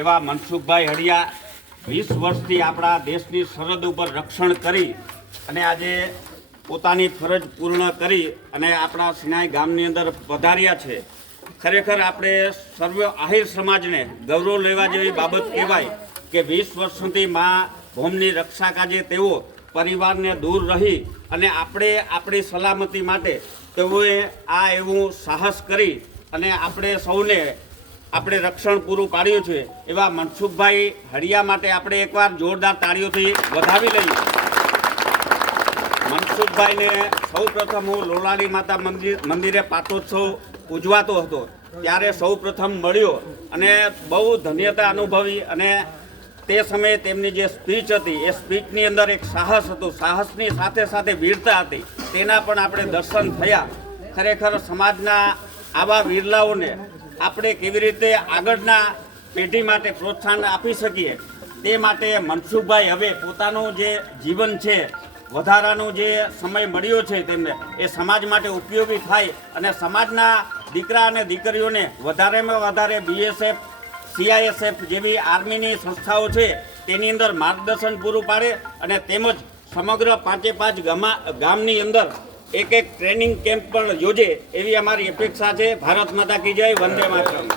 એવા મનસુખભાઈ હળિયા 20 વર્ષથી આપણા દેશની સરહદ ઉપર રક્ષણ કરી અને આજે પોતાની ફરજ પૂર્ણ કરી અને આપણા સિનાઈ ગામની અંદર પધાર્યા છે. ખરેખર આપણે સર્વ આહિર સમાજને ગૌરવ લેવા જેવી બાબત કહેવાય કે 20 વર્ષ સુધી મા ભૂમિની રક્ષા કાજે તેઓ પરિવારને દૂર રહી અને આપણી સલામતી માટે તેઓએ આ એવું સાહસ કરી અને આપણે સૌને આપણે રક્ષણ પૂરું પાડ્યું છે. એવા મનસુખભાઈ હળિયા માટે આપણે એકવાર જોરદાર તાળીઓથી વધાવી લઈએ. મનસુખભાઈને સૌ પ્રથમ હું લોલાડી માતા મંદિરે પાટોત્સવ ઉજવાતો હતો ત્યારે સૌ પ્રથમ મળ્યો અને બહુ ધન્યતા અનુભવી અને તે સમયે તેમની જે સ્પીચ હતી એ સ્પીચની અંદર એક સાહસ હતું, સાહસની સાથે સાથે વીરતા હતી, તેના પણ આપણે દર્શન થયા. ખરેખર સમાજના આવા વીરલાઓને આપણે કેવી રીતે આગળના પેઢી માટે પ્રોત્સાહન આપી શકીએ તે માટે મનસુખભાઈ હવે પોતાનું જે જીવન છે વધારાનો જે સમય મળ્યો છે તેમને એ સમાજ માટે ઉપયોગી થાય અને સમાજના દીકરા અને દીકરીઓને વધારેમાં વધારે BSF, CISF જેવી આર્મીની સંસ્થાઓ છે તેની અંદર માર્ગદર્શન પૂરું પાડે અને તેમજ સમગ્ર 5 ગામની અંદર એક ટ્રેનિંગ કેમ્પ પણ યોજે એવી અમારી અપેક્ષા છે. ભારત માતા કી જય, વંદે માતરમ.